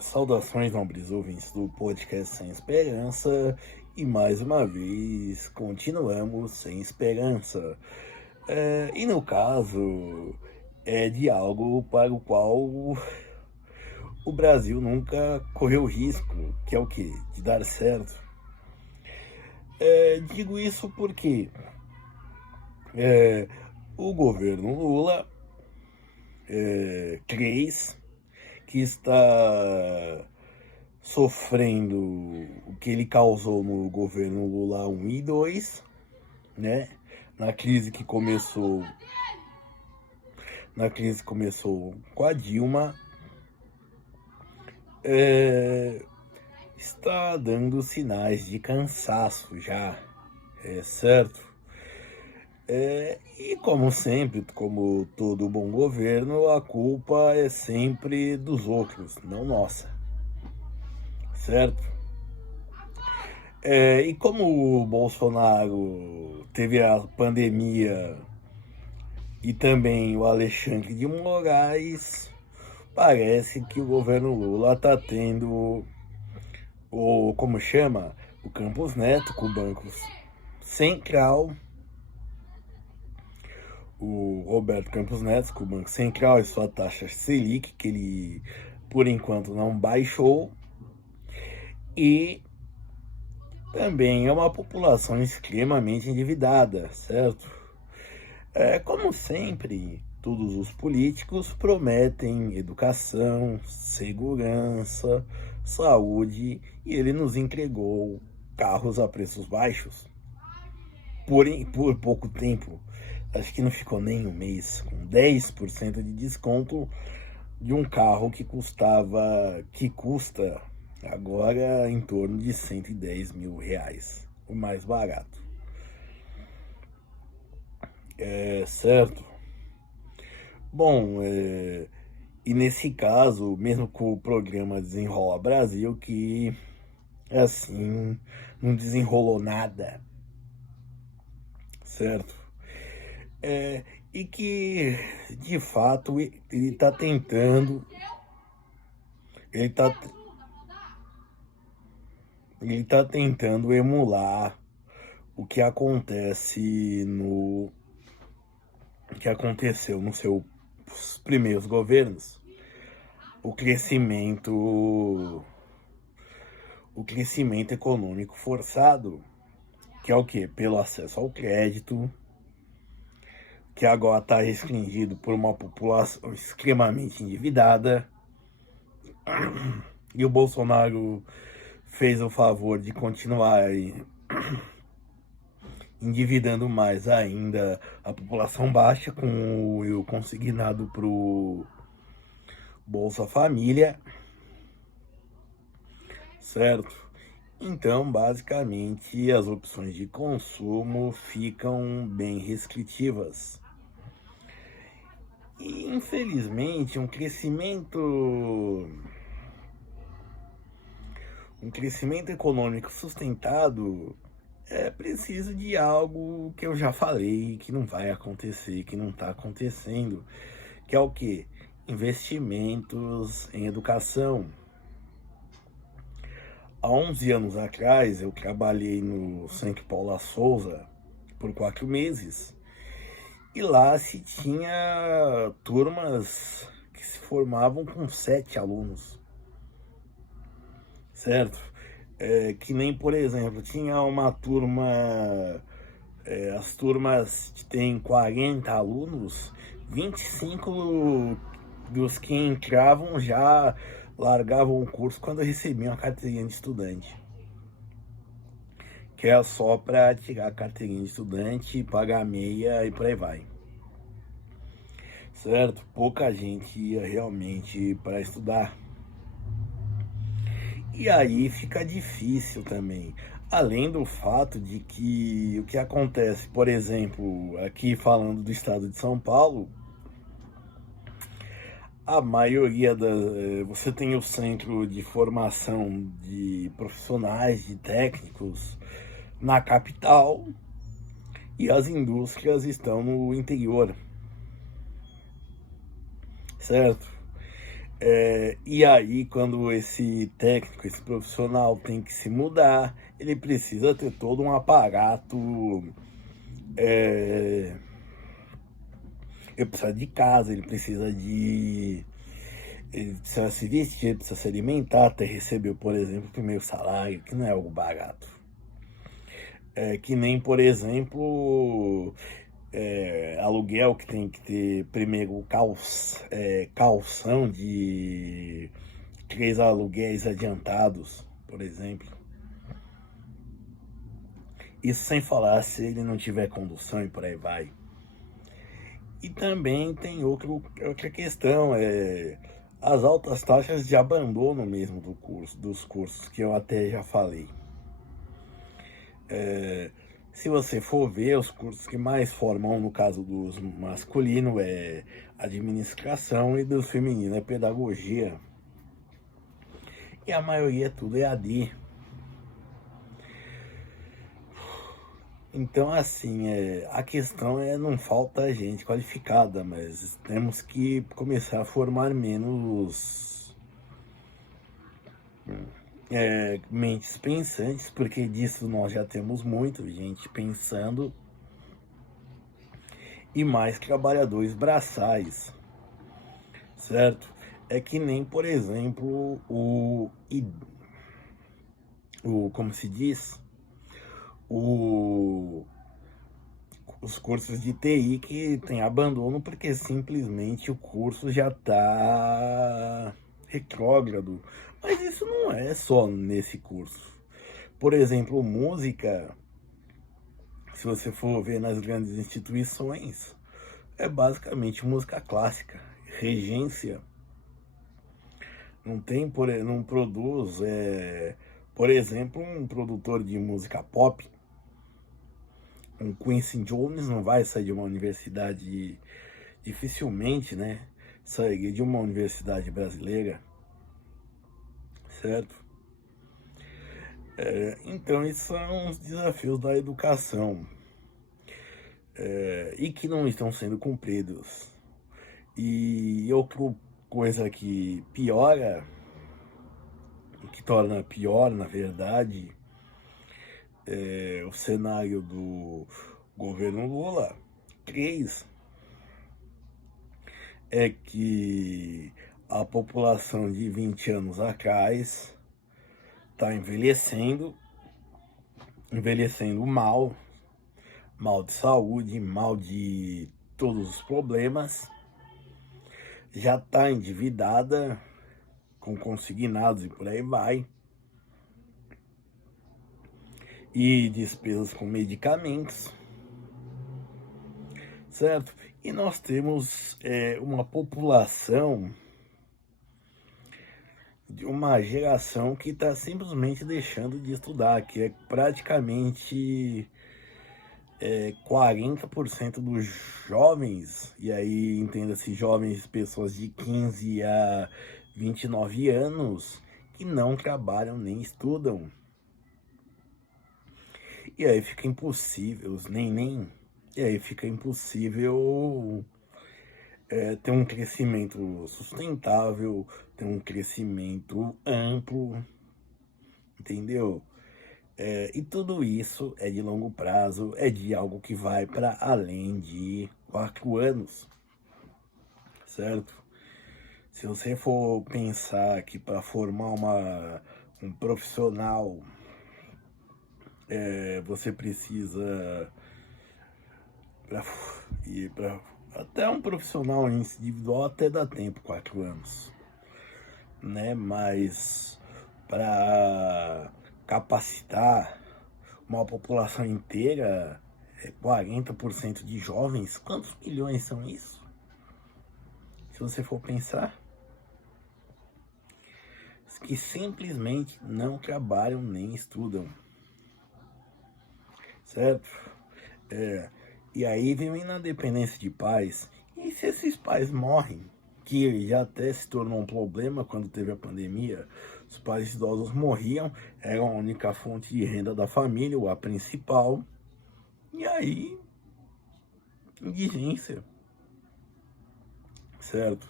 Saudações, nobres ouvintes do podcast Sem Esperança, e mais uma vez continuamos sem esperança. E no caso, é de algo para o qual o Brasil nunca correu risco, que é o quê? De dar certo. Digo isso porque o governo Lula, 3, que está sofrendo o que ele causou no governo Lula 1 e 2, né? Na crise que começou, com a Dilma, está dando sinais de cansaço já, certo? E como sempre, como todo bom governo, a culpa é sempre dos outros, não nossa, certo? E como o Bolsonaro teve a pandemia e também o Alexandre de Moraes, parece que o governo Lula está tendo como chama, o Campos Neto com o Banco Central, o Roberto Campos Neto com o Banco Central e sua taxa Selic, que ele por enquanto não baixou, e também é uma população extremamente endividada, certo? Como sempre, todos os políticos prometem educação, segurança, saúde, e ele nos entregou carros a preços baixos por pouco tempo. Acho que não ficou nem um mês, com 10% de desconto de um carro que custa agora em torno de 110 mil reais, o mais barato. Certo? Bom, e nesse caso, mesmo com o programa Desenrola Brasil, que assim não desenrolou nada, certo? E que de fato ele está tentando, ele tá, ele tá tentando emular o que aconteceu nos seus primeiros governos, o crescimento econômico forçado, que é o quê? Pelo acesso ao crédito, que agora está restringido por uma população extremamente endividada. E o Bolsonaro fez o favor de continuar endividando mais ainda a população baixa com o consignado para o Bolsa Família, certo? Então, basicamente, as opções de consumo ficam bem restritivas. E, infelizmente, um crescimento econômico sustentado é preciso de algo que eu já falei, que não vai acontecer, que não está acontecendo, que é o quê? Investimentos em educação. Há 11 anos atrás, eu trabalhei no Centro Paula Souza por 4 meses, e lá se tinha turmas que se formavam com 7 alunos, certo? Que nem, por exemplo, tinha uma turma, as turmas que tem 40 alunos, 25 dos que entravam já largavam o curso quando recebiam a carteirinha de estudante, que é só para tirar a carteirinha de estudante, pagar meia e por aí vai, certo? Pouca gente ia realmente para estudar. E aí fica difícil também. Além do fato de que o que acontece, por exemplo, aqui falando do estado de São Paulo, a maioria você tem o centro de formação de profissionais, de técnicos na capital, e as indústrias estão no interior, certo? E aí, quando esse técnico, esse profissional tem que se mudar, ele precisa ter todo um aparato. Ele precisa de casa, ele precisa se vestir, ele precisa se alimentar, até receber, por exemplo, o primeiro salário, que não é algo barato. Que nem, por exemplo, aluguel, que tem que ter primeiro calção de 3 aluguéis adiantados, por exemplo. Isso sem falar se ele não tiver condução e por aí vai. E também tem outra questão, as altas taxas de abandono mesmo dos cursos, que eu até já falei. Se você for ver, os cursos que mais formam, no caso dos masculinos, é administração, e dos femininos é pedagogia. E a maioria é tudo EAD. Então, assim, a questão não falta gente qualificada, mas temos que começar a formar menos mentes pensantes, porque disso nós já temos muito, gente pensando, e mais trabalhadores braçais, certo? É que nem, por exemplo, como se diz, os cursos de TI que tem abandono porque simplesmente o curso já está retrógrado. Mas isso não é só nesse curso. Por exemplo, música, se você for ver nas grandes instituições, é basicamente música clássica, regência. Não produz, por exemplo, um produtor de música pop. Um Quincy Jones não vai sair de uma universidade, dificilmente, né? Sairia de uma universidade brasileira, certo? Então, esses são os desafios da educação e que não estão sendo cumpridos. E outra coisa que piora, que torna pior, na verdade, o cenário do governo Lula 3 é que a população de 20 anos atrás está envelhecendo mal, mal de saúde, mal de todos os problemas, já está endividada com consignados e por aí vai, e despesas com medicamentos, certo? E nós temos uma população de uma geração que está simplesmente deixando de estudar, que é praticamente 40% dos jovens, e aí entenda-se jovens, pessoas de 15 a 29 anos, que não trabalham nem estudam. E aí fica impossível, e aí fica impossível ter um crescimento sustentável, ter um crescimento amplo, entendeu? E tudo isso é de longo prazo, é de algo que vai para além de 4 anos, certo? Se você for pensar que para formar um profissional, você precisa, até um profissional individual até dá tempo, 4 anos, né? Mas para capacitar uma população inteira, 40% de jovens, quantos milhões são isso? Se você for pensar, que simplesmente não trabalham nem estudam, certo? E aí vem a inadependência de pais. E se esses pais morrem, que já até se tornou um problema quando teve a pandemia, os pais idosos morriam, era a única fonte de renda da família, ou a principal, e aí, indigência, certo?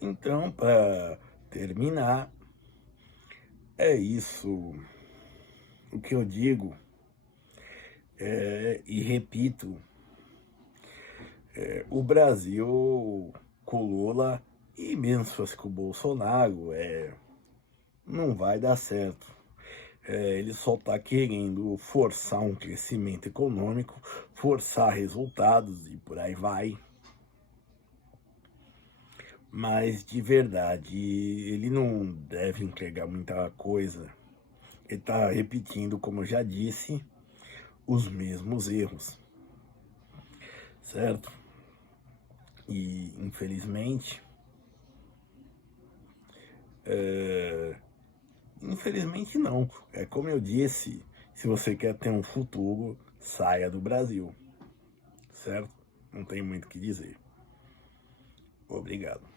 Então, para terminar, é isso o que eu digo, e repito, o Brasil com o Lula, e mesmo se fosse com o Bolsonaro, não vai dar certo. Ele só está querendo forçar um crescimento econômico, forçar resultados e por aí vai. Mas de verdade, ele não deve entregar muita coisa. Ele está repetindo, como eu já disse, os mesmos erros, certo? E infelizmente não. É como eu disse, se você quer ter um futuro, saia do Brasil, certo? Não tem muito o que dizer. Obrigado.